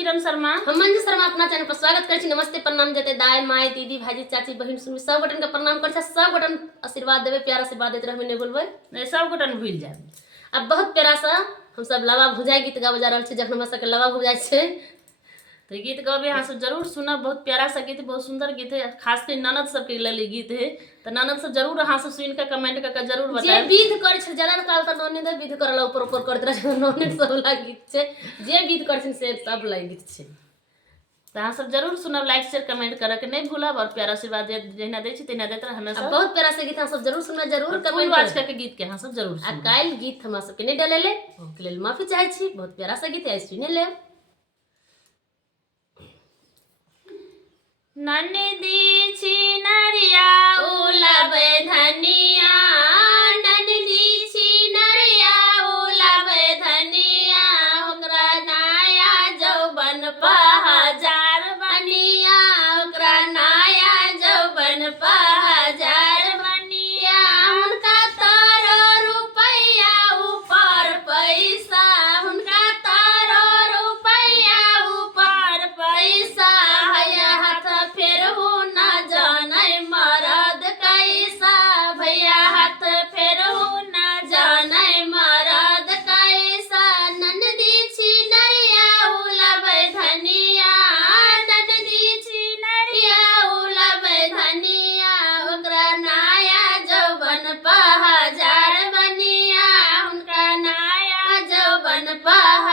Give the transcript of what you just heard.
किरण शर्मा। हम मंजू शर्मा अपना चैनल पर स्वागत कर छी। नमस्ते प्रणाम जते दाई माय दीदी भाजी चाची बहन सुन सब गोटन के प्रणाम कर छी। सब गोटन आशीर्वाद देवे, प्यार आशीर्वाद देते रहबे, नहीं बोलबे नहीं सब गोटन भूल जाए। अब बहुत प्यारा सा हम सब लवा भुजाई गीत गावे जा रहल छी, जखन हमरा सबके लवा भुजाई छे तो गीत गबे यहाँ सब जरूर सुनब। बहुत प्यारा सा गीत, बहुत सुंदर गीत है, खास कर ननद सबके लिए गीत है। तो ननद सब जरूर अहाँ सब सुन के कमेंट करके जरूर जे बताएब। विध करे छ जलन काल त ननद विध करला ऊपर ऊपर करत रहे, ननद सब ला गीत छे, जे विध कर छन से सब ला गीत छे। तो अहाँ सब जरूर सुनब, लाइक शेयर कमेंट करे के नहीं भूलब और प्यार आशीर्वाद जहिना दे छी तहिना देत रह हमेशा। बहुत प्यारा से गीत हम सब जरूर सुनना, जरूर कमेंट कमेंट आज के गीत के अहाँ सब जरूर आ सुनब। काल गीत हमरा सबके नहीं डलेले ओके लेल माफी चाहे छी। बहुत प्यारा सा गीत है, सुने ले। ननदी छी नरिया उलाबे धनिया, ननदी छी नरिया उलाबे धनिया, ओकरा नाया जौबन पहाजार बनिया, ओकरा नाया जौबन पहाजार बनिया, हुनका तारो रुपैया ऊपर पैसा, हुनका तारो रुपैया ऊपर पैसा, भैया हाथ फेरहु न जानै मरद कैसा, भैया हाथ फेरहु न जानै मरद कैसा, ननदी छी नरिया उलाबे धनिया, ननदी छी नरिया उलाबे धनिया, ओकरा नाया जौबन पहाजार बनिया, हुनका नाया जौबन पहाजार